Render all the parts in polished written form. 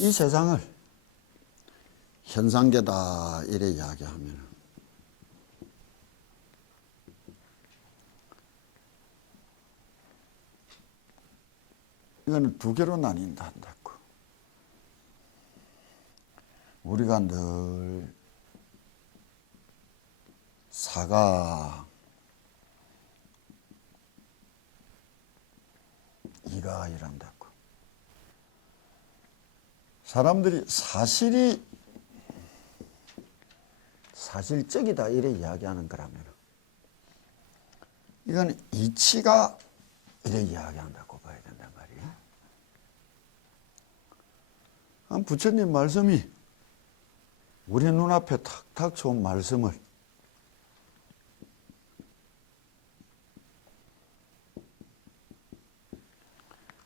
이 세상을 현상계다 이래 이야기하면 이거는 두 개로 나뉜다 한다고. 우리가 늘 사가 이가 이란다고. 사람들이 사실적이다 이래 이야기하는 거라면 이건 이치가 이래 이야기한다고 봐야 된단 말이에요. 부처님 말씀이 우리 눈앞에 탁탁 좋은 말씀을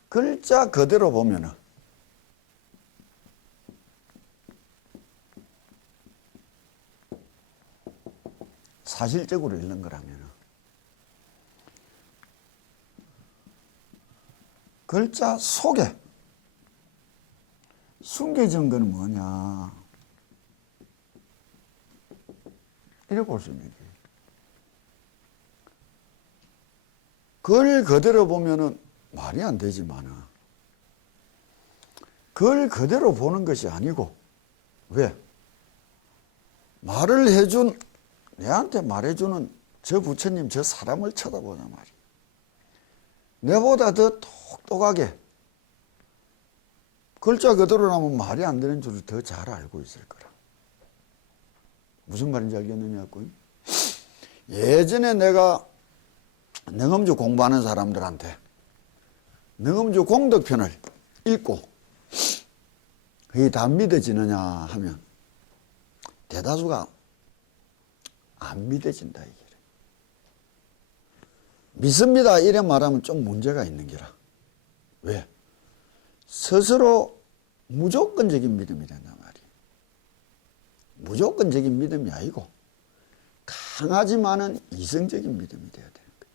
글자 그대로 보면은 사실적으로 읽는 거라면 글자 속에 숨겨진 건 뭐냐 이렇게 볼 수 있는 거예요. 글 그대로 보면은 말이 안 되지만은 글 그대로 보는 것이 아니고 왜? 말을 해준 내한테 말해주는 저 부처님 저 사람을 쳐다보냐 말이에요. 내보다 더 똑똑하게 글자 그대로 나면 말이 안 되는 줄을 더 잘 알고 있을 거라. 무슨 말인지 알겠느냐고요? 예전에 내가 능엄주 공부하는 사람들한테 능엄주 공덕편을 읽고 그게 다 믿어지느냐 하면 대다수가 안 믿어진다 이게. 믿습니다 이래 말하면 좀 문제가 있는 게라. 왜? 스스로 무조건적인 믿음이 된단 말이에요. 무조건적인 믿음이 아니고 강하지만은 이성적인 믿음이 돼야 되는 거예요.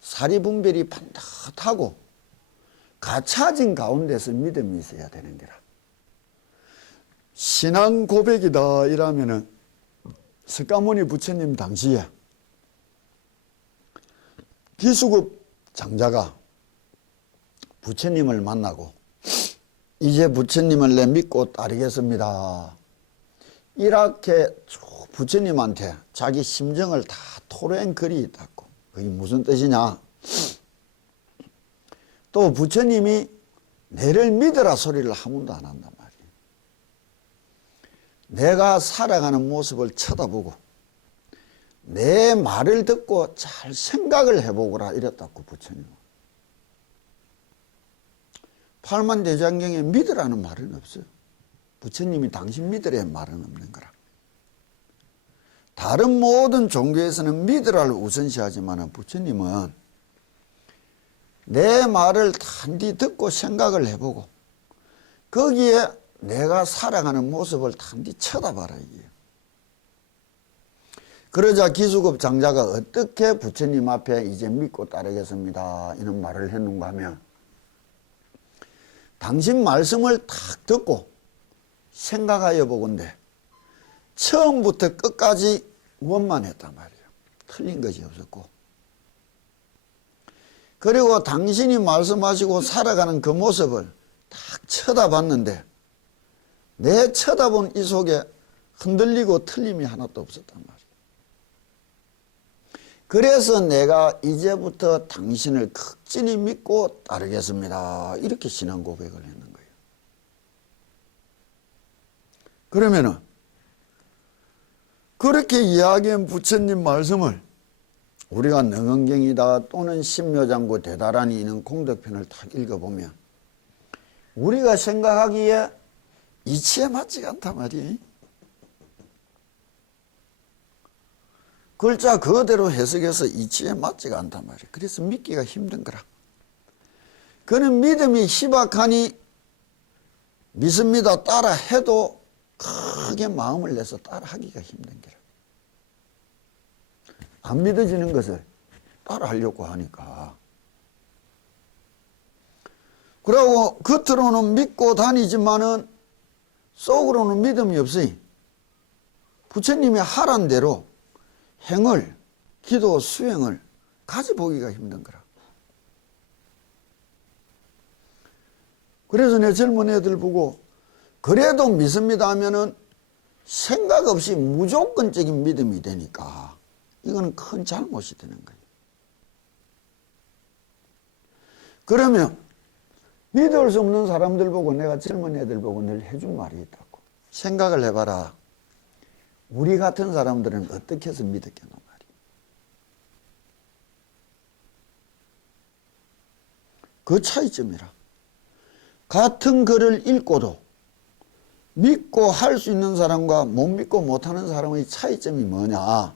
사리분별이 반듯하고 갖춰진 가운데서 믿음이 있어야 되는 게라. 신앙 고백이다 이러면은 석가모니 부처님 당시에 기수급 장자가 부처님을 만나고 이제 부처님을 내 믿고 따르겠습니다. 이렇게 부처님한테 자기 심정을 다 토로한 글이 있다고. 그게 무슨 뜻이냐? 또 부처님이 내를 믿으라 소리를 한 번도 안 한단 말이에요. 내가 살아가는 모습을 쳐다보고 내 말을 듣고 잘 생각을 해보거라 이랬다고 부처님은. 팔만대장경에 믿으라는 말은 없어요. 부처님이 당신 믿으라는 말은 없는 거라. 다른 모든 종교에서는 믿으라를 우선시하지만 부처님은 내 말을 단디 듣고 생각을 해보고 거기에 내가 살아가는 모습을 단디 쳐다봐라 이게. 그러자 기수급 장자가 어떻게 부처님 앞에 이제 믿고 따르겠습니다 이런 말을 했는가 하면 당신 말씀을 탁 듣고 생각하여 보건대 처음부터 끝까지 원만했단 말이에요. 틀린 것이 없었고 그리고 당신이 말씀하시고 살아가는 그 모습을 딱 쳐다봤는데 내 쳐다본 이 속에 흔들리고 틀림이 하나도 없었단 말이에요. 그래서 내가 이제부터 당신을 극진히 믿고 따르겠습니다. 이렇게 신앙 고백을 했는 거예요. 그러면은 그렇게 이야기한 부처님 말씀을 우리가 능언경이다 또는 신묘장구 대다란이 있는 공덕편을 딱 읽어보면 우리가 생각하기에 이치에 맞지가 않단 말이에요. 글자 그대로 해석해서 이치에 맞지가 않단 말이에요. 그래서 믿기가 힘든 거라. 그는 믿음이 희박하니 믿습니다 따라 해도 크게 마음을 내서 따라 하기가 힘든 거라. 안 믿어지는 것을 따라 하려고 하니까 그러고 겉으로는 믿고 다니지만은 속으로는 믿음이 없으니 부처님이 하란 대로 행을, 기도 수행을 가져보기가 힘든 거라. 그래서 내 젊은 애들 보고 그래도 믿습니다 하면은 생각 없이 무조건적인 믿음이 되니까 이거는 큰 잘못이 되는 거예요. 그러면 믿을 수 없는 사람들 보고 내가 젊은 애들 보고 늘 해준 말이 있다고. 생각을 해봐라. 우리 같은 사람들은 어떻게 해서 믿었겠노 말이야. 그 차이점이라. 같은 글을 읽고도 믿고 할 수 있는 사람과 못 믿고 못하는 사람의 차이점이 뭐냐.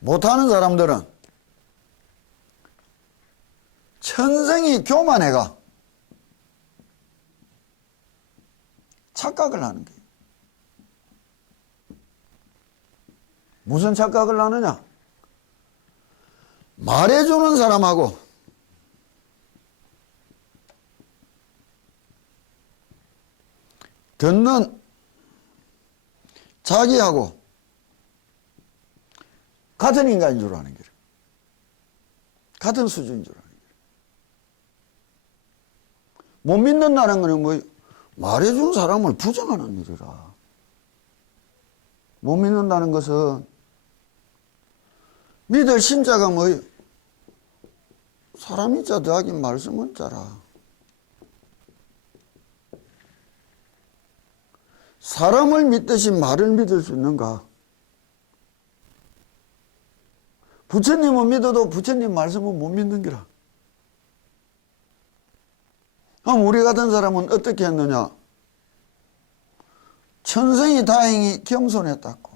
못하는 사람들은 천성이 교만해가 착각을 하는 거예요. 무슨 착각을 하느냐? 말해주는 사람하고 듣는 자기하고 같은 인간인 줄 아는 거예요. 같은 수준인 줄 아는 거예요. 못 믿는다는 거는 뭐 말해준 사람을 부정하는 일이라. 못 믿는다는 것은 믿을 신자가 뭐 사람이 자 더하기 말씀은 자라. 사람을 믿듯이 말을 믿을 수 있는가? 부처님은 믿어도 부처님 말씀은 못 믿는 거라. 그럼 우리 같은 사람은 어떻게 했느냐? 천성이 다행히 겸손했다고.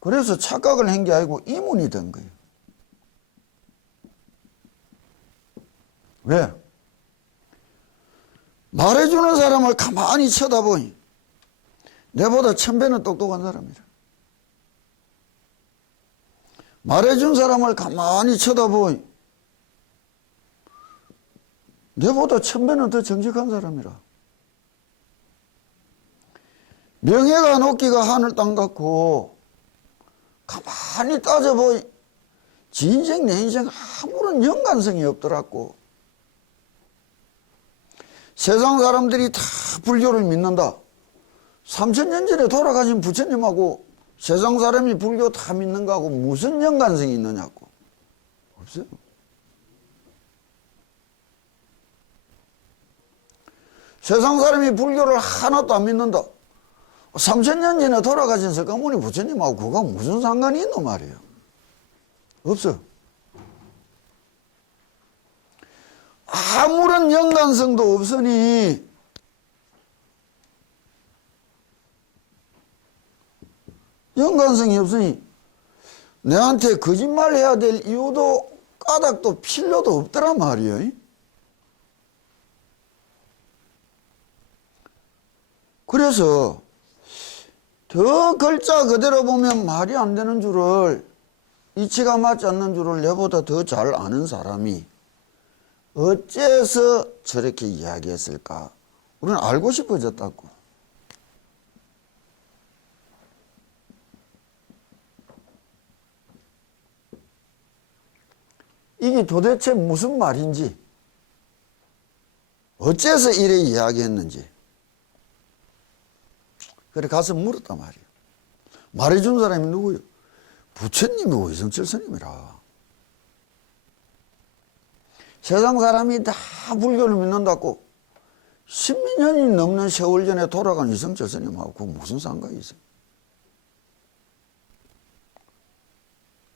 그래서 착각을 한 게 아니고 이문이 된 거예요. 왜? 말해주는 사람을 가만히 쳐다보니 내보다 1000배는 똑똑한 사람이라. 말해준 사람을 가만히 쳐다보니 내보다 1000배는 더 정직한 사람이라. 명예가 높기가 하늘 땅 같고 가만히 따져보니 지 인생 내 인생 아무런 연관성이 없더라고. 세상 사람들이 다 불교를 믿는다. 3000년 전에 돌아가신 부처님하고 세상 사람이 불교 다 믿는 거하고 무슨 연관성이 있느냐고. 없어요. 세상 사람이 불교를 하나도 안 믿는다. 3000년 전에 돌아가신 석가모니 부처님하고 그거 무슨 상관이 있노 말이에요. 없어. 아무런 연관성도 없으니 연관성이 없으니 내한테 거짓말 해야 될 이유도 까닭도 필요도 없더란 말이에요. 그래서 더 글자 그대로 보면 말이 안 되는 줄을, 이치가 맞지 않는 줄을 내보다 더 잘 아는 사람이 어째서 저렇게 이야기했을까? 우리는 알고 싶어졌다고. 이게 도대체 무슨 말인지, 어째서 이래 이야기했는지. 그래 가서 물었단 말이에요. 말해준 사람이 누구예요? 부처님이고 이성철 스님이라. 세상 사람이 다 불교를 믿는다고 10년이 넘는 세월 전에 돌아간 이성철 스님하고 그 무슨 상관이 있어요?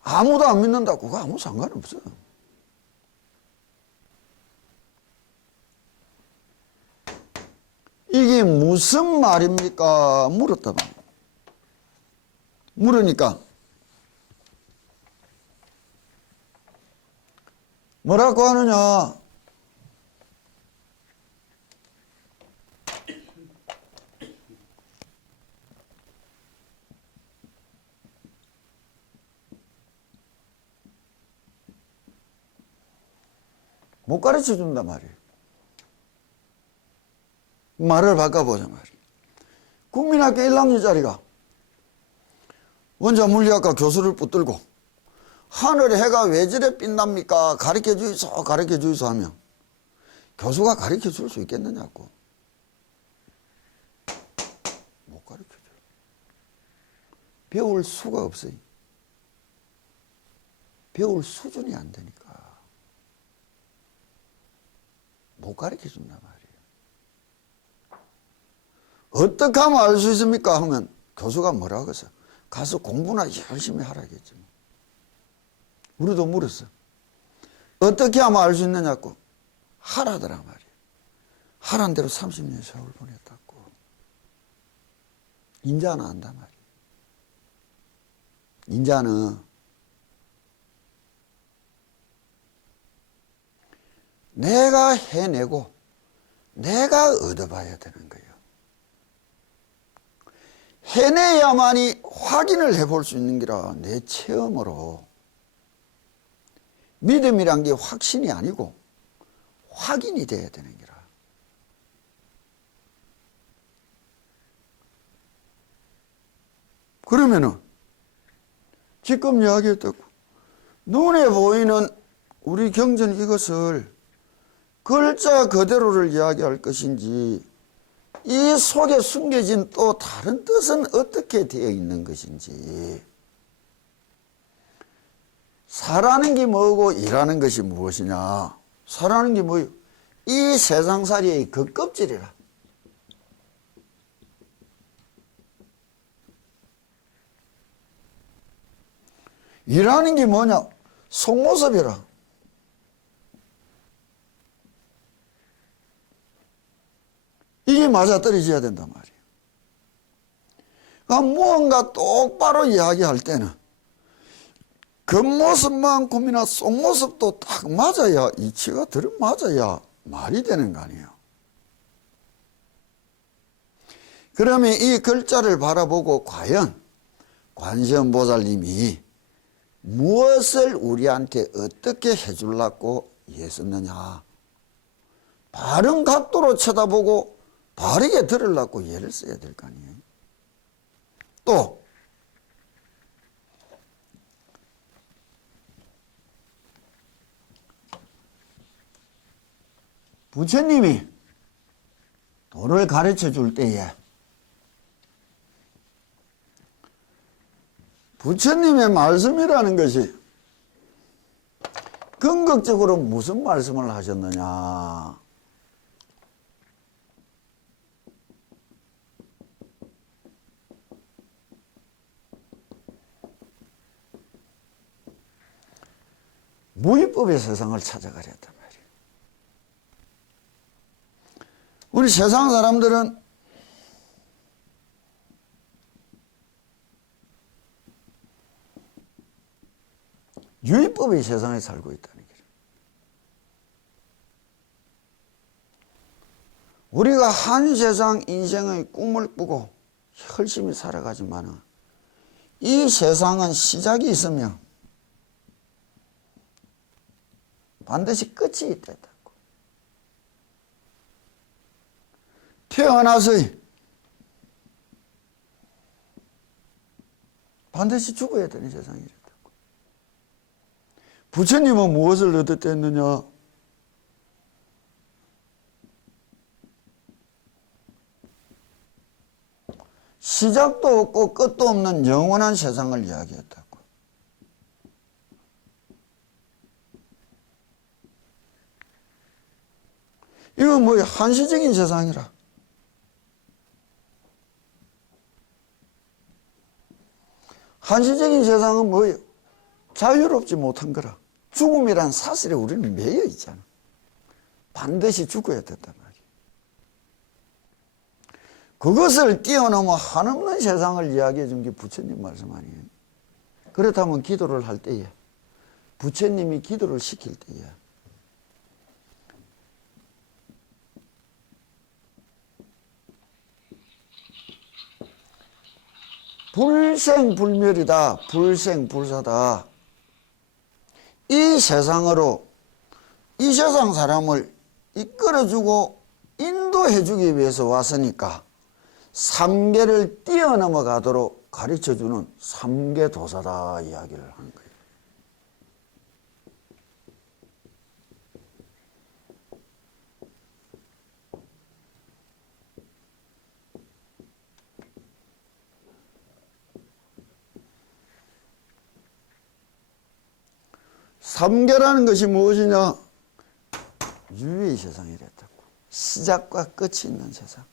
아무도 안 믿는다고 그거 아무 상관없어요. 이게 무슨 말입니까? 물었다. 물으니까 뭐라고 하느냐? 못 가르쳐 준단 말이에요. 말을 바꿔보자 말이에요. 국민학교 1학년짜리가 원자 물리학과 교수를 붙들고 하늘에 해가 왜 저래 빛납니까? 가르쳐 주이소, 가르쳐 주이소 하면 교수가 가르쳐 줄 수 있겠느냐고. 못 가르쳐 줘요. 배울 수가 없어요. 배울 수준이 안 되니까. 못 가르쳐 준단 말이에요. 어떻게 하면 알 수 있습니까? 하면 교수가 뭐라고 했어? 가서 공부나 열심히 하라겠지. 우리도 물었어. 어떻게 하면 알 수 있느냐고. 하라더라 말이에요. 하란 대로 30년 세월 보냈다고. 인자는 안단 말이에요. 인자는 내가 해내고 내가 얻어봐야 되는 거예요. 해내야만이 확인을 해볼 수 있는 기라. 내 체험으로. 믿음이란 게 확신이 아니고 확인이 돼야 되는 기라. 그러면은 지금 이야기했다고 눈에 보이는 우리 경전 이것을 글자 그대로를 이야기할 것인지 이 속에 숨겨진 또 다른 뜻은 어떻게 되어 있는 것인지, 사라는 게 뭐고 일하는 것이 무엇이냐. 사라는 게 뭐예요? 이 세상살이의 겉껍질이라. 일하는 게 뭐냐? 속모습이라. 이게 맞아떨어져야 된단 말이에요. 그러니까 무언가 똑바로 이야기할 때는 겉모습만큼이나 속모습도 딱 맞아야, 이치가 들어맞아야 말이 되는 거 아니에요. 그러면 이 글자를 바라보고 과연 관세음보살님이 무엇을 우리한테 어떻게 해주려고 애썼느냐. 바른 각도로 쳐다보고 바르게 들으려고 예를 써야 될 거 아니에요. 또 부처님이 도를 가르쳐 줄 때에 부처님의 말씀이라는 것이 궁극적으로 무슨 말씀을 하셨느냐. 무위법의 세상을 찾아가렸단 말이에요. 우리 세상 사람들은 유의법의 세상에 살고 있다는 거예요. 우리가 한 세상 인생의 꿈을 꾸고 열심히 살아가지만 이 세상은 시작이 있으면 반드시 끝이 있다고. 태어나서 반드시 죽어야 되는 세상이랬다고. 부처님은 무엇을 얻었댔느냐? 시작도 없고 끝도 없는 영원한 세상을 이야기했다고. 이건 뭐야? 한시적인 세상이라. 한시적인 세상은 뭐예요? 자유롭지 못한 거라. 죽음이란 사실에 우리는 매여 있잖아. 반드시 죽어야 된단 말이에요. 그것을 뛰어넘어 한없는 세상을 이야기해 준 게 부처님 말씀 아니에요. 그렇다면 기도를 할 때에, 부처님이 기도를 시킬 때에 불생불멸이다. 불생불사다. 이 세상으로 이 세상 사람을 이끌어주고 인도해주기 위해서 왔으니까 삼계를 뛰어넘어가도록 가르쳐주는 삼계도사다 이야기를 하는 거예요. 삼계라는 것이 무엇이냐? 유의 세상이랬다고. 시작과 끝이 있는 세상.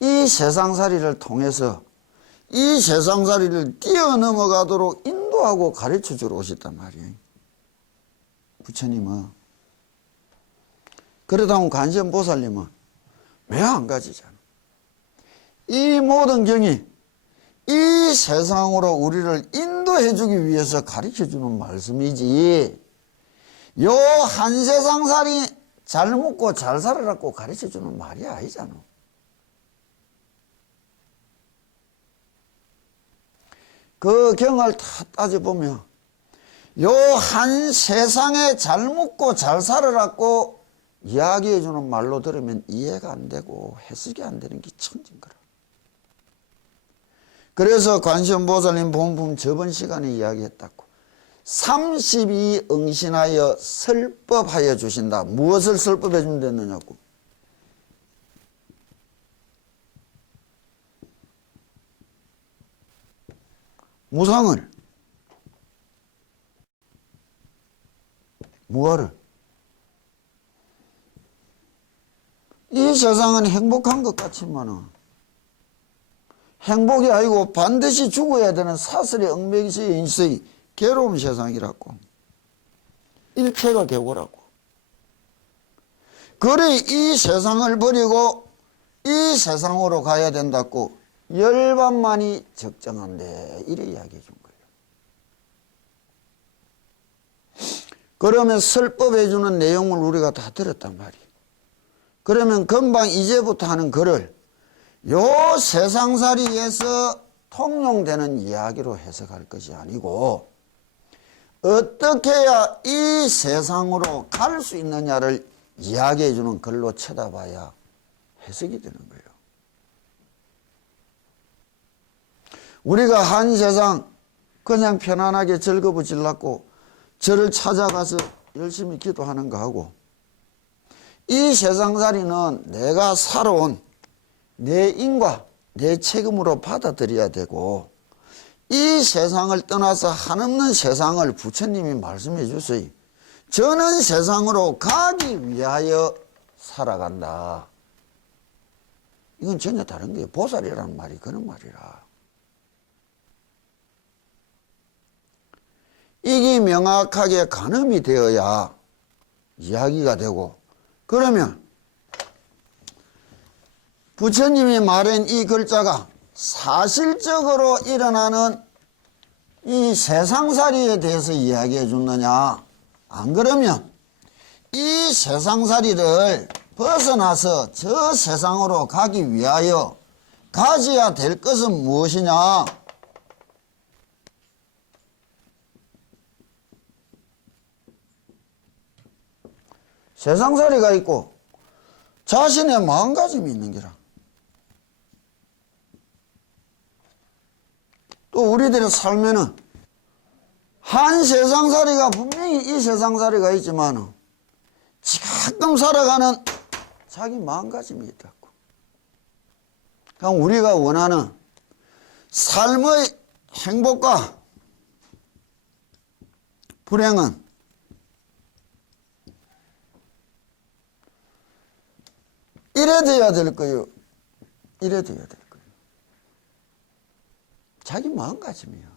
이 세상살이를 통해서 이 세상살이를 뛰어넘어가도록 인도하고 가르쳐주러 오셨단 말이에요. 부처님은. 그러다 보면 관세음보살님은 왜 안 가지잖아. 이 모든 경이 이 세상으로 우리를 인도해주기 위해서 가르쳐주는 말씀이지, 요 한 세상살이 잘 먹고 잘 살아라고 가르쳐주는 말이 아니잖아. 그 경을 다 따져보면 요 한 세상에 잘 먹고 잘 살아라고 이야기해주는 말로 들으면 이해가 안 되고 해석이 안 되는 게 천진 거라. 그래서 관세음보살님 본품 저번 시간에 이야기했다고. 32응신하여 설법하여 주신다. 무엇을 설법해 준다느냐고. 무상을, 무엇을? 이 세상은 행복한 것 같지만은 행복이 아니고 반드시 죽어야 되는 사슬의 얽매기시의 인생이 괴로운 세상이라고. 일체가 괴고라고. 그래 이 세상을 버리고 이 세상으로 가야 된다고 열반만이 적정한데 이래 이야기해 준 거예요. 그러면 설법해 주는 내용을 우리가 다 들었단 말이에요. 그러면 금방 이제부터 하는 글을 요 세상살이에서 통용되는 이야기로 해석할 것이 아니고 어떻게 해야 이 세상으로 갈 수 있느냐를 이야기해 주는 글로 쳐다봐야 해석이 되는 거예요. 우리가 한 세상 그냥 편안하게 즐거워지려고 절을 찾아가서 열심히 기도하는 거하고, 이 세상살이는 내가 살아온 내 인과 내 책임으로 받아들여야 되고, 이 세상을 떠나서 한없는 세상을 부처님이 말씀해 주세요. 저는 세상으로 가기 위하여 살아간다. 이건 전혀 다른 거예요. 보살이라는 말이 그런 말이라. 이게 명확하게 가늠이 되어야 이야기가 되고, 그러면 부처님이 말한 이 글자가 사실적으로 일어나는 이 세상살이에 대해서 이야기해 줬느냐? 안 그러면 이 세상살이를 벗어나서 저 세상으로 가기 위하여 가져야 될 것은 무엇이냐? 세상살이가 있고 자신의 마음가짐이 있는 게라. 또 우리들의 삶에는 한 세상살이가 분명히 이 세상살이가 있지만 가끔 살아가는 자기 마음가짐이 있다고. 그럼 우리가 원하는 삶의 행복과 불행은 이래 돼야 될 거예요. 이래 돼야 될 거예요. 자기 마음가짐이야.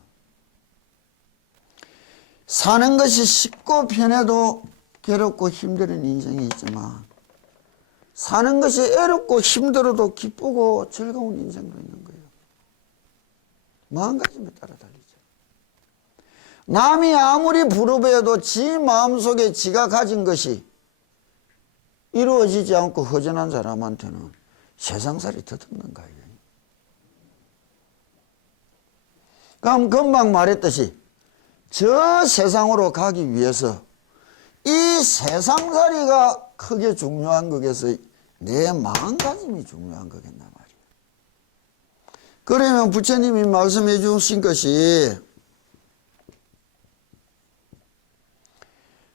사는 것이 쉽고 편해도 괴롭고 힘든 인생이 있지만, 사는 것이 애롭고 힘들어도 기쁘고 즐거운 인생도 있는 거예요. 마음가짐에 따라 달리죠. 남이 아무리 부르짖어도 지 마음속에 지가 가진 것이 이루어지지 않고 허전한 사람한테는 세상살이 더듬는 거예요. 그럼 금방 말했듯이 저 세상으로 가기 위해서 이 세상살이가 크게 중요한 거겠어. 내 마음가짐이 중요한 거겠나 말이야. 그러면 부처님이 말씀해 주신 것이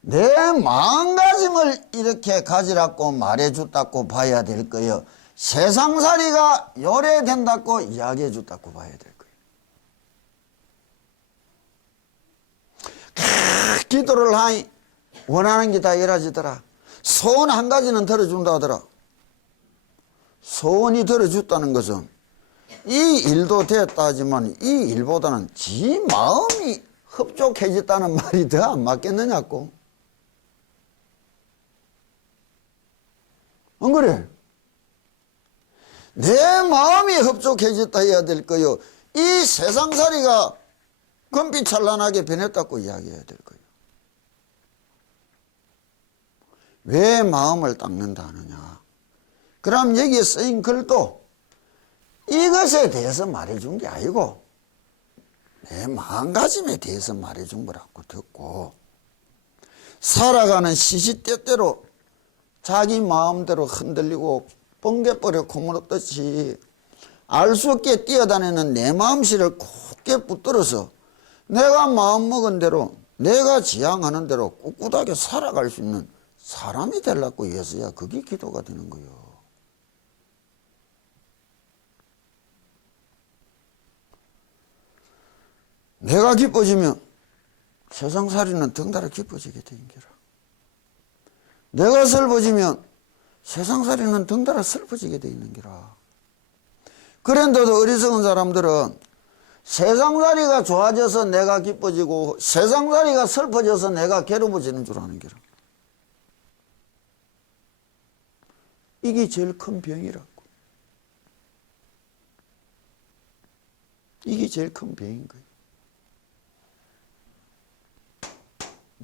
내 마음가짐을 이렇게 가지라고 말해 줬다고 봐야 될 거예요. 세상살이가 요래된다고 이야기해 줬다고 봐야 될 거예요. 기도를 하니 원하는 게 다 이루어지더라. 소원 한 가지는 들어준다 하더라. 소원이 들어줬다는 것은 이 일도 됐다 하지만 이 일보다는 지 마음이 흡족해졌다는 말이 더 안 맞겠느냐고. 안 그래? 내 마음이 흡족해졌다 해야 될 거요. 이 세상살이가 금빛 찬란하게 변했다고 이야기해야 될 거예요. 왜 마음을 닦는다 하느냐. 그럼 여기에 쓰인 글도 이것에 대해서 말해준 게 아니고 내 마음가짐에 대해서 말해준 거라고 듣고, 살아가는 시시때때로 자기 마음대로 흔들리고 뻥개버려 고무롭듯이 알 수 없게 뛰어다니는 내 마음씨를 굳게 붙들어서 내가 마음먹은 대로 내가 지향하는 대로 꿋꿋하게 살아갈 수 있는 사람이 되려고 해서야 그게 기도가 되는 거예요. 내가 기뻐지면 세상살이는 덩달아 기뻐지게 되는기라. 내가 슬퍼지면 세상살이는 덩달아 슬퍼지게 돼 있는기라. 그런데도 어리석은 사람들은 세상살이가 좋아져서 내가 기뻐지고 세상살이가 슬퍼져서 내가 괴로워지는 줄 아는 기라. 이게 제일 큰 병이라고. 이게 제일 큰 병인 거예요.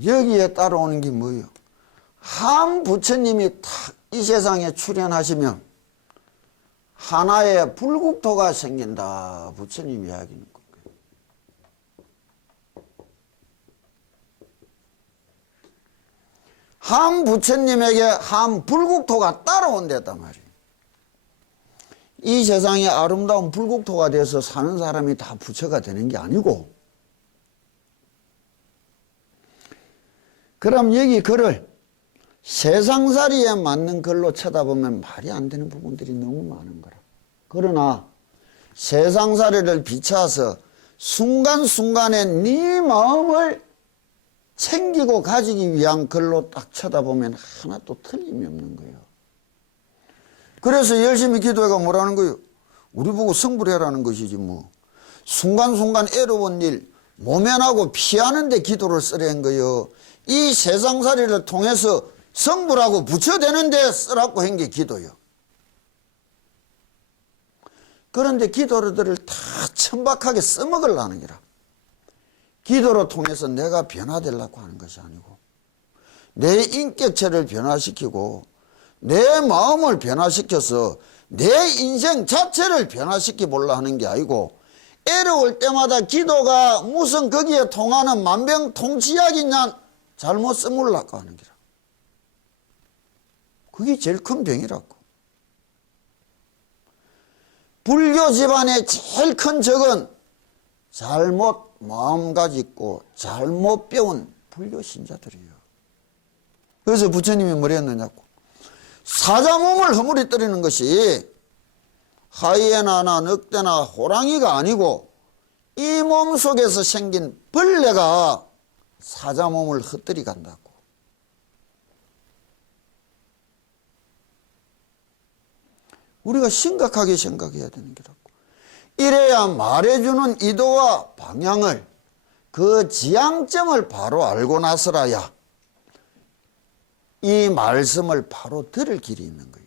여기에 따라오는 게 뭐예요? 한 부처님이 탁 이 세상에 출현하시면 하나의 불국토가 생긴다. 부처님이 이야기하는 거예요. 한 부처님에게 한 불국토가 따라온댔단 말이에요. 이 세상에 아름다운 불국토가 돼서 사는 사람이 다 부처가 되는 게 아니고, 그럼 여기 글을 세상살이에 맞는 글로 쳐다보면 말이 안 되는 부분들이 너무 많은 거라. 그러나 세상살이를 비춰서 순간순간에 네 마음을 챙기고 가지기 위한 글로 딱 쳐다보면 하나도 틀림이 없는 거예요. 그래서 열심히 기도해가 뭐라는 거예요? 우리 보고 성불해라는 것이지 뭐. 순간순간 애로운 일 모면하고 피하는 데 기도를 쓰라는 거예요. 이 세상살이를 통해서 성불하고 부처되는 데 쓰라고 한 게 기도요. 그런데 기도들을 다 천박하게 써먹으려는 게라. 기도를 통해서 내가 변화되려고 하는 것이 아니고 내 인격체를 변화시키고 내 마음을 변화시켜서 내 인생 자체를 변화시켜 보려 하는 게 아니고, 애로울 때마다 기도가 무슨 거기에 통하는 만병통치약이냐 잘못 써먹으려고 하는 게라. 그게 제일 큰 병이라고. 불교 집안의 제일 큰 적은 잘못 마음가짐고 잘못 배운 불교 신자들이에요. 그래서 부처님이 뭐라 했느냐고. 사자몸을 허물어뜨리는 것이 하이에나나 늑대나 호랑이가 아니고 이 몸 속에서 생긴 벌레가 사자몸을 흩뜨리 간다고. 우리가 심각하게 생각해야 되는 거라고. 이래야 말해주는 의도와 방향을, 그 지향점을 바로 알고 나서라야 이 말씀을 바로 들을 길이 있는 거예요.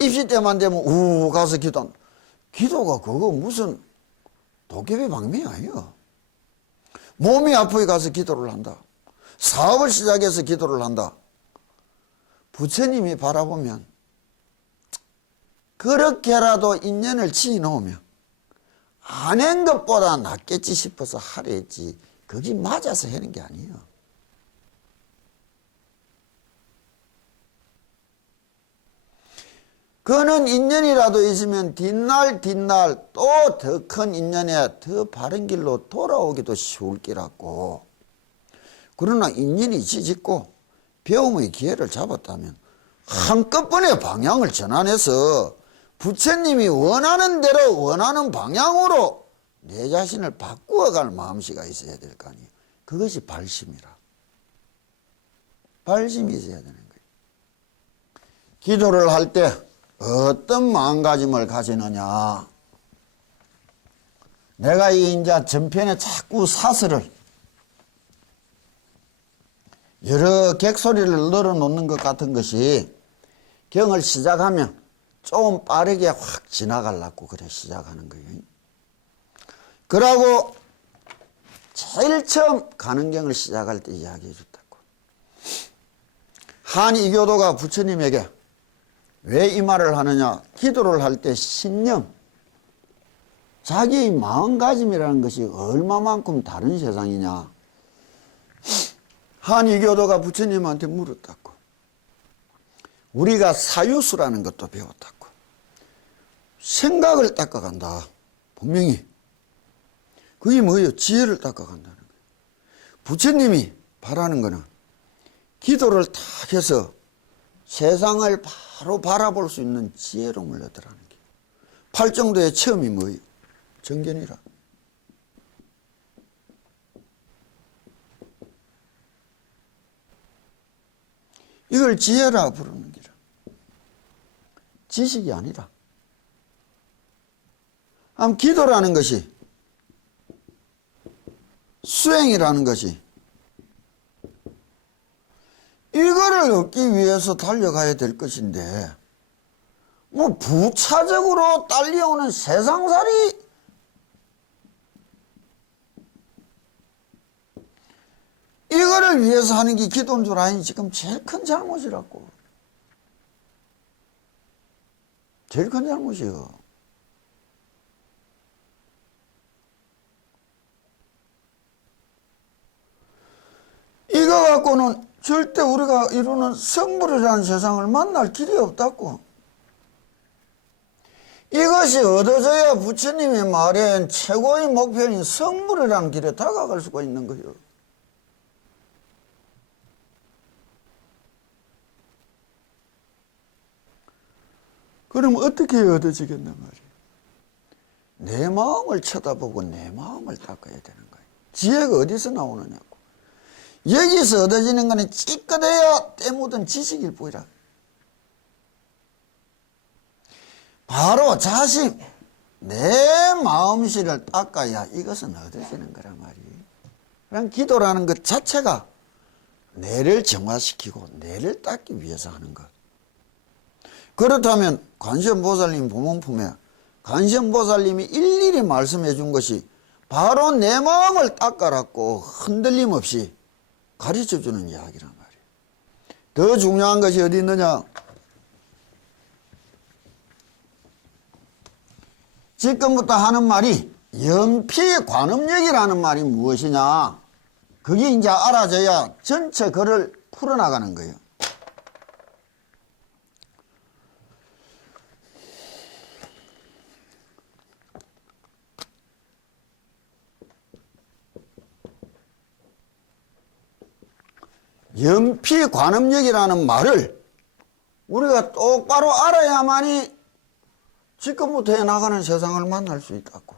입시 때만 되면 가서 기도한다. 기도가 그거 무슨 도깨비 방미 아니야. 몸이 아프게 가서 기도를 한다. 사업을 시작해서 기도를 한다. 부처님이 바라보면 그렇게라도 인연을 지어 놓으면 안 한 것보다 낫겠지 싶어서 하려 했지, 그게 맞아서 하는 게 아니에요. 그는 인연이라도 있으면 뒷날 또 더 큰 인연에 더 바른 길로 돌아오기도 쉬울 기라고. 그러나 인연이 지짓고 배움의 기회를 잡았다면 한꺼번에 방향을 전환해서 부처님이 원하는 대로 원하는 방향으로 내 자신을 바꾸어갈 마음씨가 있어야 될 거 아니에요. 그것이 발심이라. 발심이 있어야 되는 거예요. 기도를 할 때 어떤 마음가짐을 가지느냐. 내가 이제 전편에 자꾸 사설을 여러 객소리를 늘어놓는 것 같은 것이 경을 시작하면 좀 빠르게 확 지나가려고 그래 시작하는 거예요. 그러고 제일 처음 가는 경을 시작할 때 이야기해 줬다고. 한 이교도가 부처님에게 왜 이 말을 하느냐. 기도를 할 때 신념, 자기의 마음가짐이라는 것이 얼마만큼 다른 세상이냐. 한 이교도가 부처님한테 물었다고. 우리가 사유수라는 것도 배웠다고. 생각을 닦아간다. 분명히. 그게 뭐예요? 지혜를 닦아간다는 거예요. 부처님이 바라는 거는 기도를 딱 해서 세상을 바로 바라볼 수 있는 지혜로움을 얻으라는 게. 팔정도의 처음이 뭐예요? 정견이라. 이걸 지혜라 부르는 기라. 지식이 아니라. 기도라는 것이, 수행이라는 것이 이거를 얻기 위해서 달려가야 될 것인데 뭐 부차적으로 딸려오는 세상살이 이거를 위해서 하는 게 기도인 줄 아니. 지금 제일 큰 잘못이라고. 제일 큰 잘못이요. 이거 갖고는 절대 우리가 이루는 성불이라는 세상을 만날 길이 없다고. 이것이 얻어져야 부처님이 말한 최고의 목표인 성불이라는 길에 다가갈 수가 있는 거예요. 그럼 어떻게 얻어지겠단 말이에요? 내 마음을 쳐다보고 내 마음을 닦아야 되는 거예요. 지혜가 어디서 나오느냐고. 여기서 얻어지는 거는 찌꺼대야 때 묻은 지식일 뿐이라. 바로 자신, 내 마음씨를 닦아야 이것은 얻어지는 거란 말이에요. 그럼 기도라는 것 자체가 내를 정화시키고 내를 닦기 위해서 하는 것. 그렇다면 관세음보살님 보문품에 관세음보살님이 일일이 말씀해 준 것이 바로 내 마음을 닦아라고 흔들림 없이 가르쳐 주는 이야기란 말이에요. 더 중요한 것이 어디 있느냐. 지금부터 하는 말이 연피관음력이라는 말이 무엇이냐. 그게 이제 알아져야 전체 글을 풀어나가는 거예요. 연피관음력이라는 말을 우리가 똑바로 알아야만이 지금부터 해나가는 세상을 만날 수 있다고.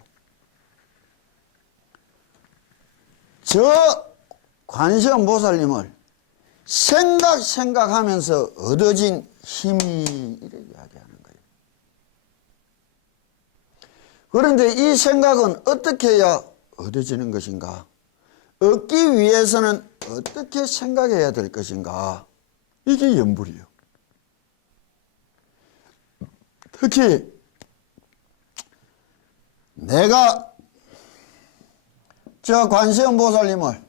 저 관세음보살님을 생각하면서 얻어진 힘이 이렇게 이야기하는 거예요. 그런데 이 생각은 어떻게 해야 얻어지는 것인가? 얻기 위해서는 어떻게 생각해야 될 것인가? 이게 연불이에요. 특히 내가 저 관세음보살님을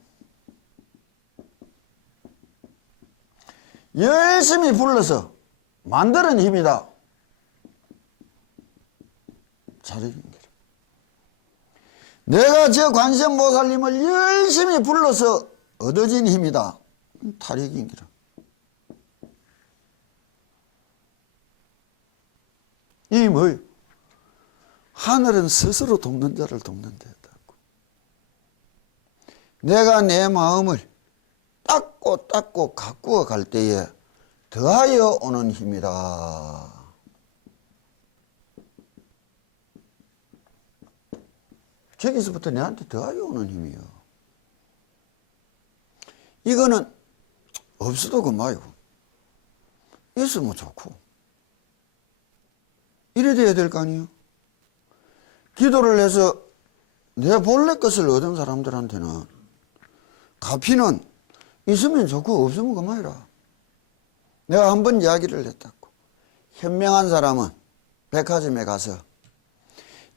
열심히 불러서 만드는 힘이다. 자력인 길. 내가 저 관세음보살님을 열심히 불러서 얻어진 힘이다. 타력인 길. 이 뭐예요? 하늘은 스스로 돕는 자를 돕는 데다고. 내가 내 마음을 닦고 가꾸어 갈 때에 더하여 오는 힘이다. 저기서부터 내한테 더하여 오는 힘이요. 이거는 없어도 그만요. 있으면 좋고. 이래 돼야 될 거 아니에요. 기도를 해서 내 본래 것을 얻은 사람들한테는 가피는 있으면 좋고 없으면 그만이라. 내가 한번 이야기를 했다고. 현명한 사람은 백화점에 가서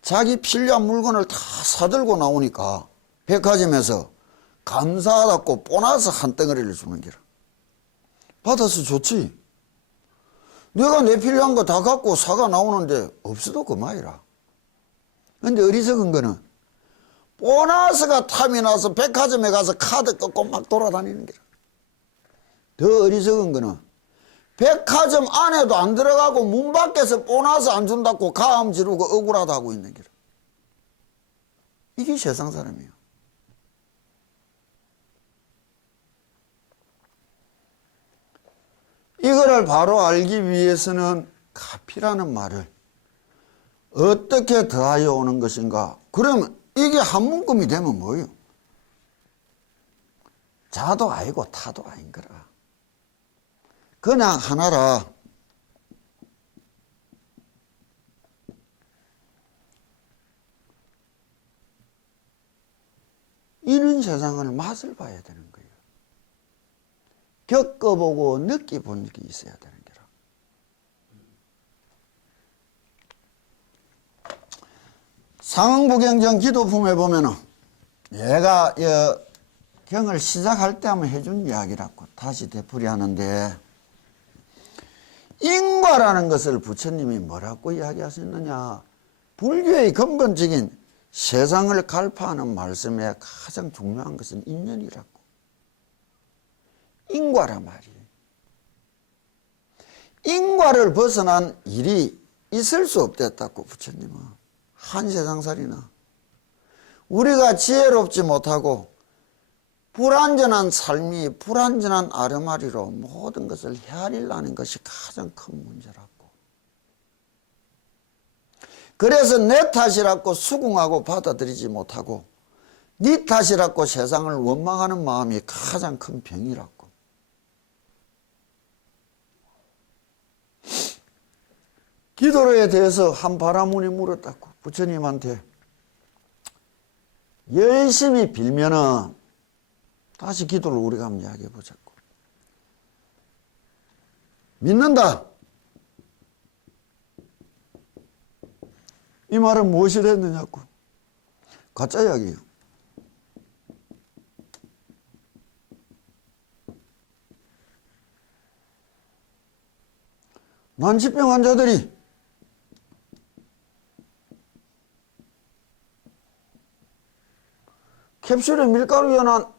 자기 필요한 물건을 다 사들고 나오니까 백화점에서 감사하다고 보너스 한 덩어리를 주는 게라. 받아서 좋지. 내가 내 필요한 거 다 갖고 사가 나오는데 없어도 그만이라. 근데 어리석은 거는 보너스가 탐이 나서 백화점에 가서 카드 꺾고 막 돌아다니는 게라. 더 어리석은 거는 백화점 안에도 안 들어가고 문 밖에서 보너스 안 준다고 가음 지르고 억울하다 하고 있는 게라. 이게 세상 사람이에요. 이거를 바로 알기 위해서는 가피라는 말을 어떻게 더하여 오는 것인가? 그러면 이게 한 문금이 되면 뭐예요? 자도 아니고 타도 아닌 거라. 그냥 하나라. 이런 세상을 맛을 봐야 되는 거예요. 겪어보고 느껴본 게 있어야 되는 거라. 상응부경전 기도품에 보면은 얘가 경을 시작할 때 한번 해준 이야기라고 다시 되풀이하는데, 인과라는 것을 부처님이 뭐라고 이야기하셨느냐. 불교의 근본적인 세상을 갈파하는 말씀에 가장 중요한 것은 인연이라고. 인과라 말이에요. 인과를 벗어난 일이 있을 수 없댔다고 부처님은. 한 세상살이나 우리가 지혜롭지 못하고 불완전한 삶이 불완전한 아르마리로 모든 것을 헤아리려는 것이 가장 큰 문제라고. 그래서 내 탓이라고 수긍하고 받아들이지 못하고 네 탓이라고 세상을 원망하는 마음이 가장 큰 병이라고. 기도에 대해서 한 바라문이 물었다고. 부처님한테 열심히 빌면은, 다시 기도를 우리가 한번 이야기해 보자고. 믿는다. 이 말은 무엇을 했느냐고. 가짜 이야기예요. 난치병 환자들이 캡슐에 밀가루 연한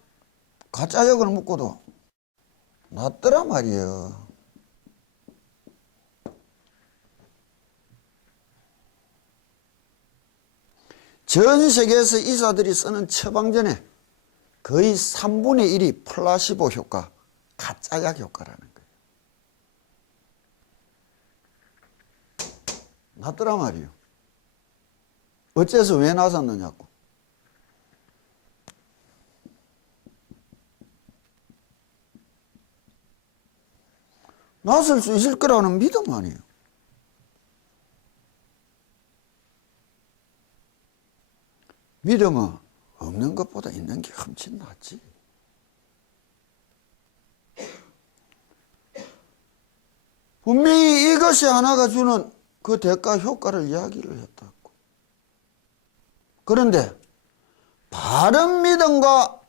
가짜 약을 먹고도 낫더라 말이에요. 전 세계에서 의사들이 쓰는 처방전에 거의 3분의 1이 플라시보 효과, 가짜 약 효과라는 거예요. 낫더라 말이에요. 어째서 왜 나섰느냐고. 나설 수 있을 거라는 믿음 아니에요. 믿음은 없는 것보다 있는 게 훨씬 낫지. 분명히 이것이 하나가 주는 그 대가 효과를 이야기를 했다고. 그런데 바른 믿음과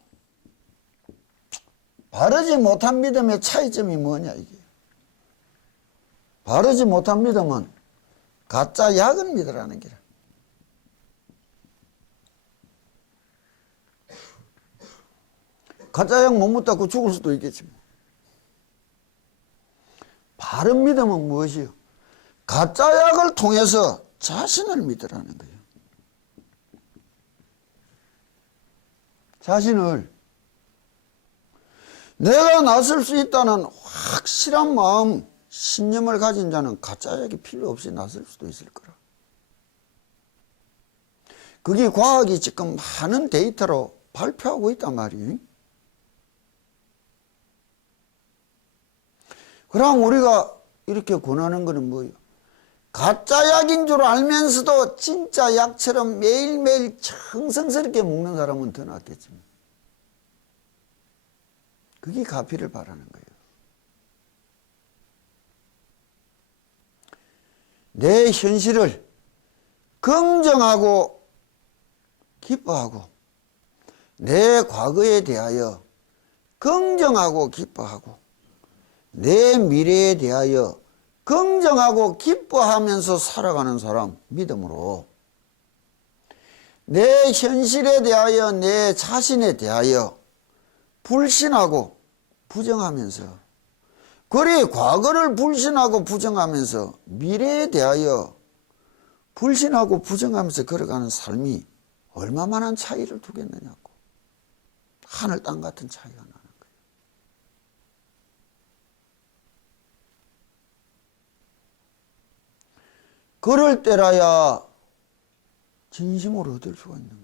바르지 못한 믿음의 차이점이 뭐냐 이게. 바르지 못한 믿음은 가짜 약을 믿으라는 게라. 가짜 약 못 먹다고 죽을 수도 있겠지 뭐. 바른 믿음은 무엇이요? 가짜약을 통해서 자신을 믿으라는 거예요. 자신을. 내가 나설 수 있다는 확실한 마음, 신념을 가진 자는 가짜약이 필요 없이 나설 수도 있을 거라. 그게 과학이 지금 많은 데이터로 발표하고 있단 말이에요. 그럼 우리가 이렇게 권하는 것은 뭐예요? 가짜 약인 줄 알면서도 진짜 약처럼 매일매일 정성스럽게 먹는 사람은 더 낫겠지만. 그게 가피를 바라는 거예요. 내 현실을 긍정하고 기뻐하고 내 과거에 대하여 긍정하고 기뻐하고 내 미래에 대하여 긍정하고 기뻐하면서 살아가는 사람, 믿음으로 내 현실에 대하여 내 자신에 대하여 불신하고 부정하면서, 그리 과거를 불신하고 부정하면서 미래에 대하여 불신하고 부정하면서 걸어가는 삶이 얼마만한 차이를 두겠느냐고. 하늘 땅 같은 차이가 나는 거예요. 그럴 때라야 진심으로 얻을 수가 있는 거예요.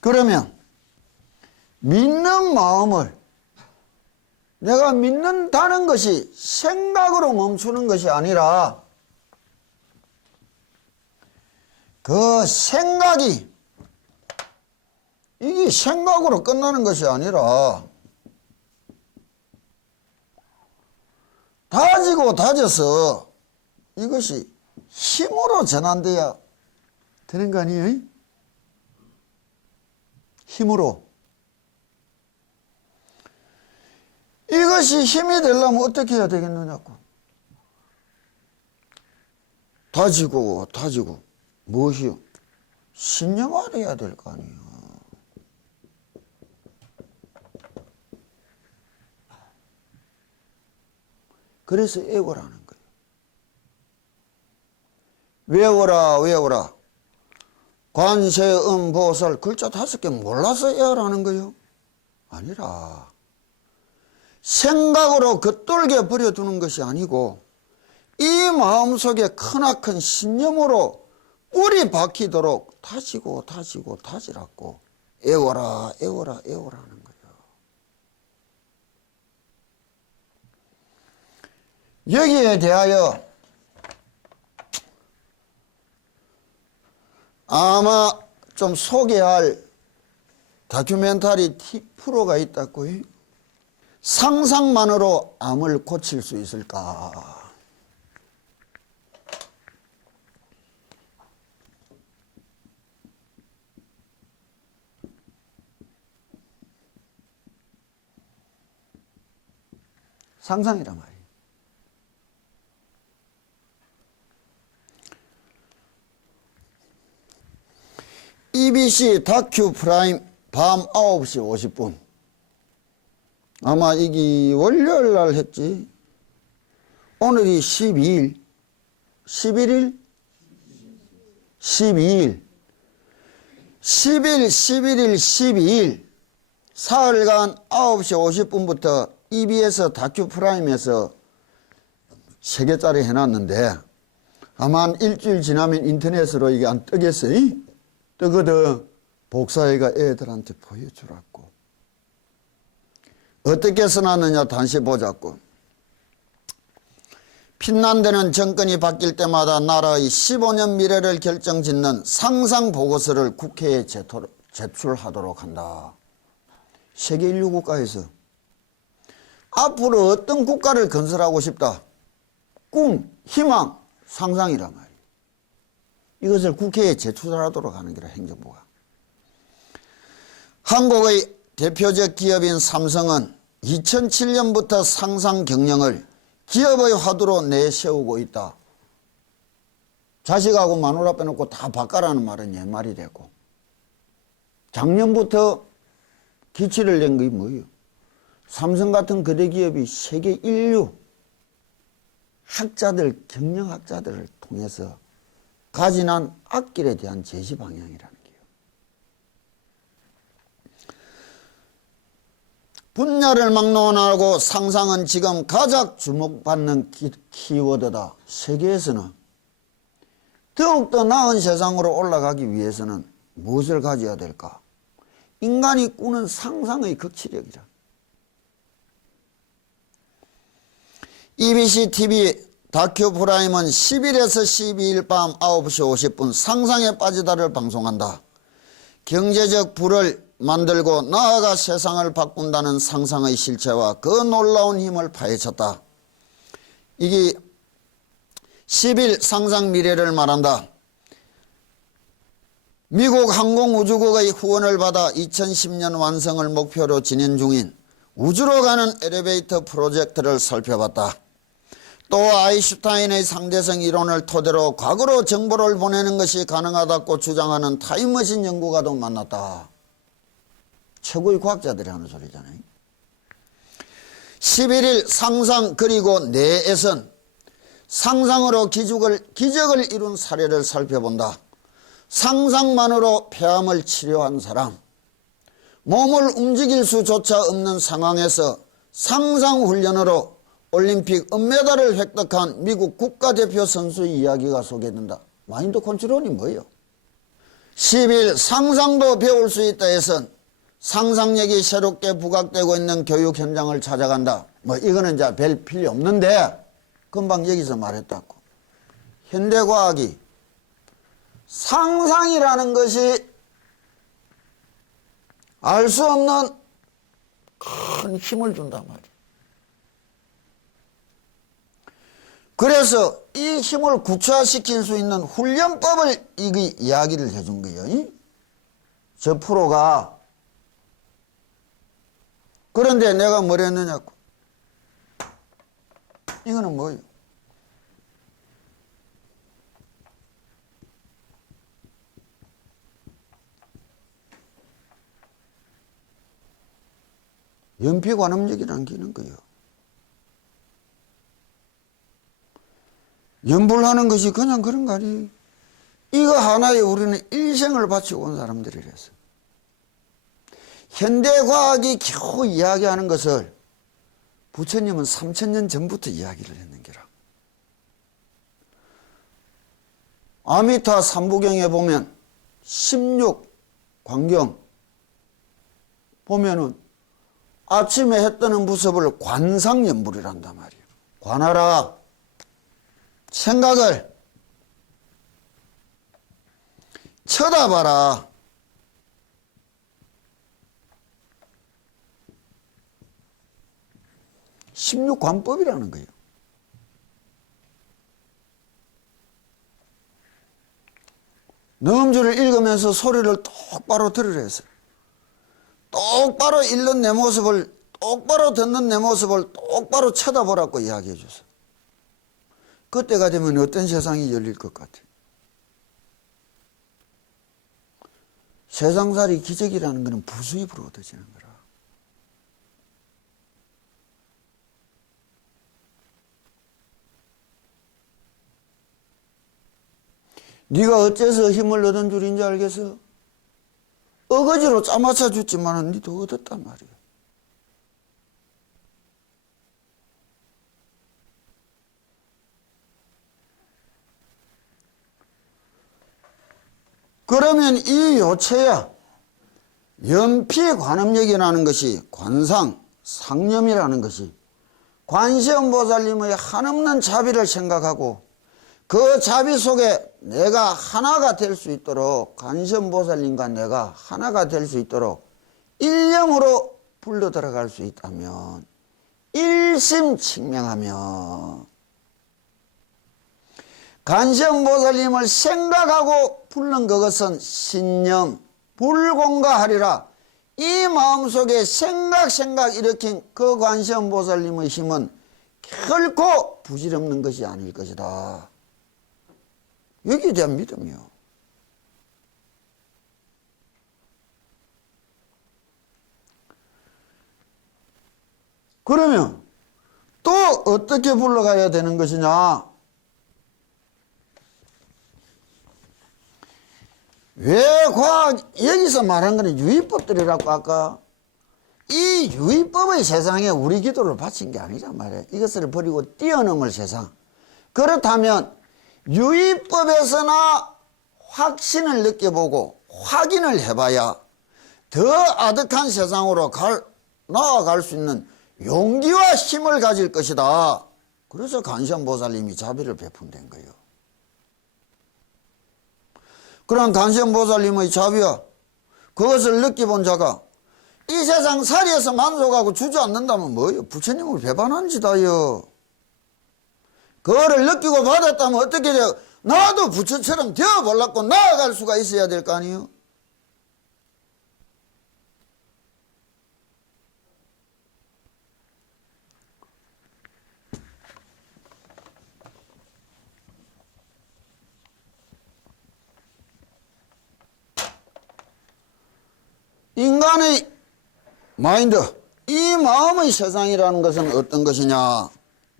그러면 믿는 마음을, 내가 믿는다는 것이 생각으로 멈추는 것이 아니라 그 생각이, 이게 생각으로 끝나는 것이 아니라 다지고 다져서 이것이 힘으로 전환돼야 되는 거 아니에요? 힘으로. 이것이 힘이 되려면 어떻게 해야 되겠느냐고. 다지고 다지고. 무엇이요? 신념화해야 될 거 아니에요. 그래서 애고라는 거예요. 외워라 외워라. 관세음보살 글자 5개 몰라서 애하라는 거예요? 아니라 생각으로 겉돌게 버려두는 것이 아니고 이 마음속에 크나큰 신념으로 뿌리 박히도록 다지고 다지고 다지라고. 애워라 애워라 애워라는 거예요. 여기에 대하여 아마 좀 소개할 다큐멘터리 프로가 있다고요. 상상만으로 암을 고칠 수 있을까? 상상이란 말이에요. EBC 다큐 프라임 밤 9시 50분. 아마 이게 월요일 날 했지. 오늘이 12일. 11일? 12일. 10일, 11일, 12일. 사흘간 9시 50분부터 EBS 다큐 프라임에서 3개짜리 해놨는데 아마 한 일주일 지나면 인터넷으로 이게 안 뜨겠어요? 뜨거든. 복사해가 애들한테 보여주라고. 어떻게 써놨느냐 다시 보자고. 빛난다는 정권이 바뀔 때마다 나라의 15년 미래를 결정짓는 상상보고서를 국회에 제출하도록 한다. 세계 인류 국가에서 앞으로 어떤 국가를 건설하고 싶다. 꿈, 희망, 상상이란 말이에요. 이것을 국회에 제출하도록 하는 게라, 행정부가. 한국의 대표적 기업인 삼성은 2007년부터 상상 경영을 기업의 화두로 내세우고 있다. 자식하고 마누라 빼놓고 다 바꿔라는 말은 옛말이 되고. 작년부터 기치를 낸 게 뭐예요? 삼성 같은 거대 기업이 세계 인류 학자들, 경영학자들을 통해서 가진한 앞길에 대한 제시 방향이라는 거예요. 분야를 막론하고 상상은 지금 가장 주목받는 키워드다. 세계에서는 더욱더 나은 세상으로 올라가기 위해서는 무엇을 가져야 될까? 인간이 꾸는 상상의 극치력이라. EBC TV 다큐 프라임은 10일에서 12일 밤 9시 50분 상상에 빠지다를 방송한다. 경제적 부를 만들고 나아가 세상을 바꾼다는 상상의 실체와 그 놀라운 힘을 파헤쳤다. 이게 10일 상상 미래를 말한다. 미국 항공우주국의 후원을 받아 2010년 완성을 목표로 진행 중인 우주로 가는 엘리베이터 프로젝트를 살펴봤다. 또 아인슈타인의 상대성 이론을 토대로 과거로 정보를 보내는 것이 가능하다고 주장하는 타임머신 연구가도 만났다. 최고의 과학자들이 하는 소리잖아요. 11일 상상 그리고 뇌에선 상상으로 기적을 이룬 사례를 살펴본다. 상상만으로 폐암을 치료한 사람, 몸을 움직일 수조차 없는 상황에서 상상훈련으로 올림픽 은메달을 획득한 미국 국가대표 선수의 이야기가 소개된다. 마인드 컨트롤이 뭐예요? 10일 상상도 배울 수 있다 해선 상상력이 새롭게 부각되고 있는 교육 현장을 찾아간다. 뭐 이거는 이제 별 필요 없는데 금방 여기서 말했다고. 현대과학이 상상이라는 것이 알 수 없는 큰 힘을 준단 말이에요. 그래서 이 힘을 구체화시킬 수 있는 훈련법을 이야기를 해준 거예요. 저 프로가. 그런데 내가 뭘 했느냐고. 이거는 뭐예요? 연피관음력이라는 게 있는 거예요. 연불하는 것이 그냥 그런 거 아니에요. 이거 하나에 우리는 일생을 바치고 온 사람들이라서. 현대과학이 겨우 이야기하는 것을 부처님은 3000년 전부터 이야기를 했는 게라. 아미타 삼부경에 보면 16광경 보면은 아침에 해 뜨는 모습을 관상연불이란단 말이에요. 관하라. 생각을 쳐다봐라. 십육관법이라는 거예요. 넘주를 읽으면서 소리를 똑바로 들으라 했어요. 똑바로 읽는 내 모습을, 똑바로 듣는 내 모습을 똑바로 쳐다보라고 이야기해 줬어요. 그때가 되면 어떤 세상이 열릴 것 같아요? 세상살이 기적이라는 것은 부수입으로 얻어지는 거라. 네가 어째서 힘을 얻은 줄인지 알겠어? 어거지로 짜맞춰 줬지만은 니도 얻었단 말이야. 그러면 이 요체야 연피관음력이라는 것이 관상, 상념이라는 것이 관세음보살님의 한없는 자비를 생각하고 그 자비 속에 내가 하나가 될 수 있도록 관세음보살님과 내가 하나가 될 수 있도록 일념으로 불러 들어갈 수 있다면 일심칙명하며 관세음보살님을 생각하고 부른 그것은 신념 불공가하리라. 이 마음속에 생각 일으킨 그 관세음보살님의 힘은 결코 부질없는 것이 아닐 것이다. 여기에 대한 믿음이요. 그러면 또 어떻게 불러가야 되는 것이냐? 왜 여기서 말한 거는 유의법들이라고 아까 이 유의법의 세상에 우리 기도를 바친 게 아니란 말이에요. 이것을 버리고 뛰어넘을 세상. 그렇다면 유의법에서나 확신을 느껴보고 확인을 해봐야 더 아득한 세상으로 나아갈 수 있는 용기와 힘을 가질 것이다. 그래서 간시안보살님이 자비를 베푼된 거예요. 그런 간시안보살님의 자비와 그것을 느껴본 자가 이 세상 살이에서 만족하고 주저앉는다면 뭐예요? 부처님을 배반한 짓이다요. 그거를 느끼고 받았다면 어떻게 돼요? 나도 부처처럼 되어보려고 나아갈 수가 있어야 될 거 아니에요? 인간의 마인드, 이 마음의 세상이라는 것은 어떤 것이냐?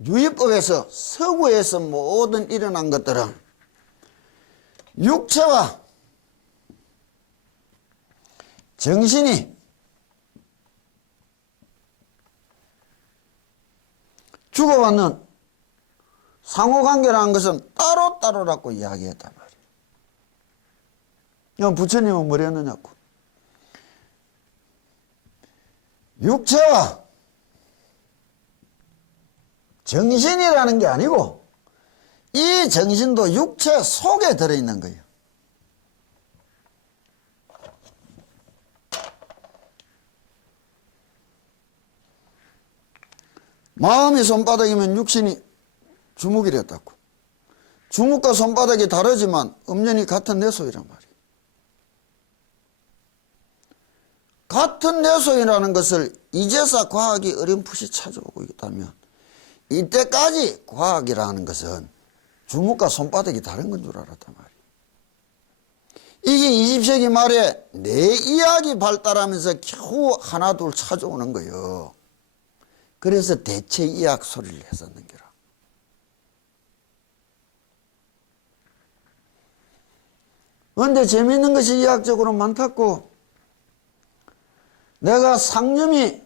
유의법에서 서구에서 모든 일어난 것들은 육체와 정신이 주고받는 상호관계라는 것은 따로따로라고 이야기했단 말이에요. 부처님은 뭐라 했느냐고. 육체와 정신이라는 게 아니고 이 정신도 육체 속에 들어있는 거예요. 마음이 손바닥이면 육신이 주먹이랬다고. 주먹과 손바닥이 다르지만 엄연히 같은 내소이란 말이에요. 같은 내소이라는 것을 이제서 과학이 어렴풋이 찾아오고 있다면 이때까지 과학이라는 것은 주먹과 손바닥이 다른 건 줄 알았단 말이에요. 이게 20세기 말에 내 이야기 발달하면서 겨우 하나 둘 찾아오는 거예요. 그래서 대체 이학 소리를 했었는 거라. 그런데 재미있는 것이 이학적으로 많다고. 내가 상념이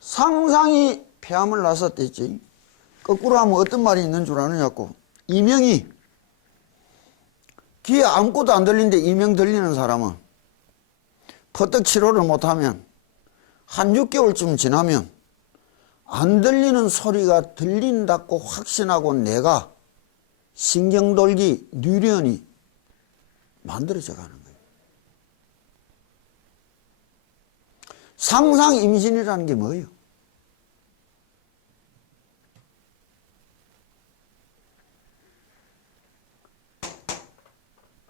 상상이 폐암을 났었댔지. 거꾸로 하면 어떤 말이 있는 줄 아느냐고. 이명이 귀에 아무것도 안 들리는데 이명 들리는 사람은 퍼뜩 치료를 못하면 한 6개월쯤 지나면 안 들리는 소리가 들린다고 확신하고 내가 신경돌기 뇌련이 만들어져 가는 거예요. 상상 임신이라는 게 뭐예요?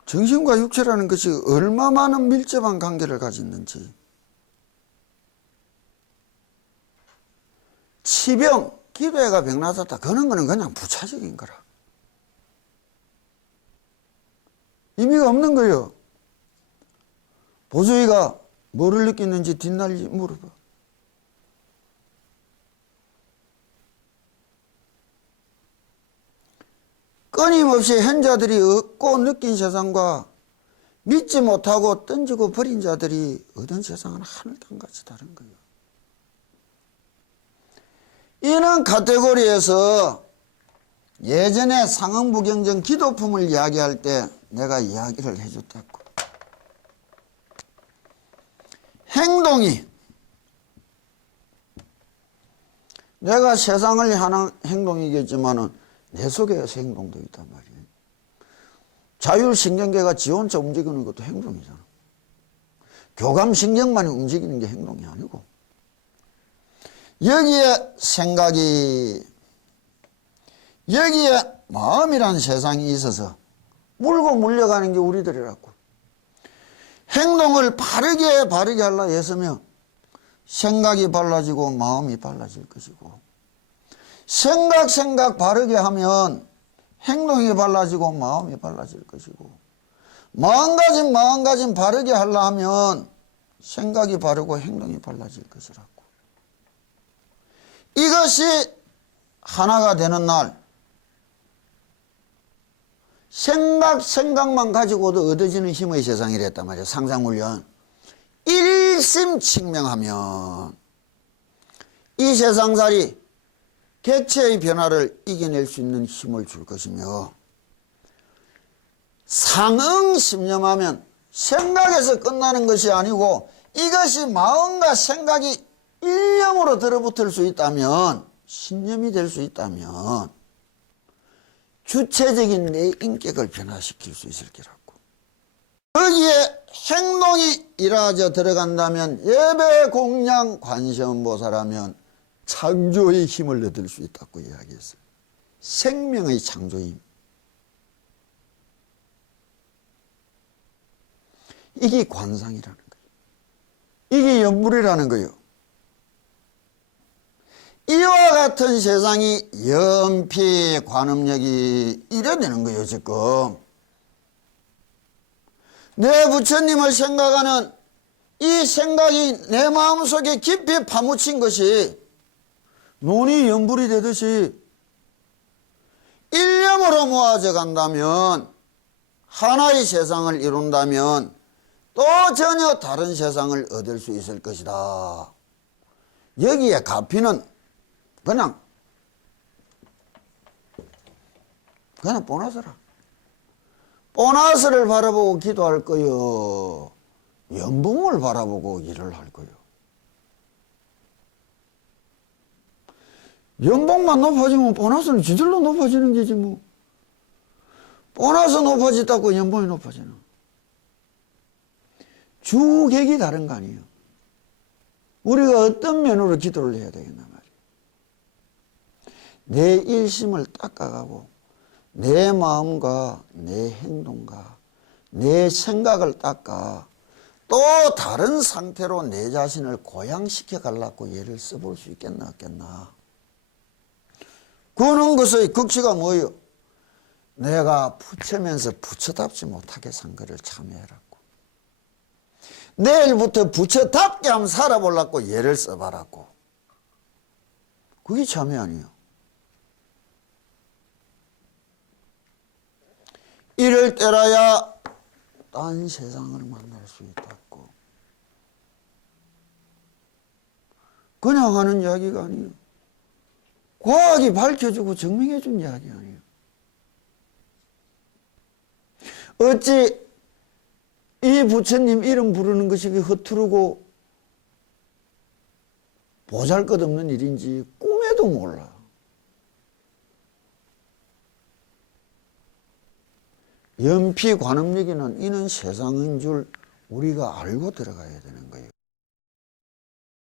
정신과 육체라는 것이 얼마 많은 밀접한 관계를 가졌는지. 치병, 기도해가 병나졌다. 그런 거는 그냥 부차적인 거라. 의미가 없는 거예요. 보조이가 뭐를 느끼는지 뒷날이 물어봐. 끊임없이 현자들이 얻고 느낀 세상과 믿지 못하고 던지고 버린 자들이 얻은 세상은 하늘 땅같이 다른 거예요. 이런 카테고리에서 예전에 상응부경전 기도품을 이야기할 때 내가 이야기를 해줬다고. 행동이 내가 세상을 향한 행동이겠지만은 내 속에서 행동도 있단 말이에요. 자율신경계가 지 혼자 움직이는 것도 행동이잖아. 교감신경만이 움직이는 게 행동이 아니고 여기에 생각이 여기에 마음이란 세상이 있어서 물고 물려가는 게 우리들이라고. 행동을 바르게 하려 했으면 생각이 발라지고 마음이 발라질 것이고 생각 바르게 하면 행동이 발라지고 마음이 발라질 것이고 마음가짐 바르게 하려 하면 생각이 바르고 행동이 발라질 것이라고. 이것이 하나가 되는 날, 생각만 가지고도 얻어지는 힘의 세상이랬단 말이에요. 상상훈련. 일심칙명하면 이 세상살이 객체의 변화를 이겨낼 수 있는 힘을 줄 것이며, 상응심념하면 생각에서 끝나는 것이 아니고 이것이 마음과 생각이 일념으로 들어붙을 수 있다면, 신념이 될 수 있다면 주체적인 내 인격을 변화시킬 수 있을 거라고. 거기에 행동이 이루어져 들어간다면, 예배, 공양, 관세음보살하면 창조의 힘을 얻을 수 있다고 이야기했어요. 생명의 창조임. 이게 관상이라는 거예요. 이게 연불이라는 거예요. 이와 같은 세상이 연피 관음력이 이래 되는 거예요. 지금 내 부처님을 생각하는 이 생각이 내 마음속에 깊이 파묻힌 것이 논이 연불이 되듯이 일념으로 모아져 간다면, 하나의 세상을 이룬다면 또 전혀 다른 세상을 얻을 수 있을 것이다. 여기에 가피는 그냥 보너스라. 보너스를 바라보고 기도할 거요, 연봉을 바라보고 일을 할 거요. 연봉만 높아지면 보너스는 저절로 높아지는 게지 뭐. 보너스 높아졌다고 연봉이 높아지나. 주객이 다른 거 아니에요. 우리가 어떤 면으로 기도를 해야 되겠나 말이에요. 내 일심을 닦아가고 내 마음과 내 행동과 내 생각을 닦아 또 다른 상태로 내 자신을 고양시켜 가려고 예를 써볼 수 있겠나 없겠나. 그런 것의 극치가 뭐예요? 내가 부처면서 부처답지 못하게 산 거를 참여해라고. 내일부터 부처답게 한번 살아보려고 예를 써봐라고. 그게 참여 아니에요. 이럴 때라야 딴 세상을 만날 수 있다고. 그냥 하는 이야기가 아니에요. 과학이 밝혀주고 증명해준 이야기 아니에요. 어찌 이 부처님 이름 부르는 것이 허투루고 보잘것없는 일인지 꿈에도 몰라. 연피 관음력이는 이는 세상인 줄 우리가 알고 들어가야 되는 거예요.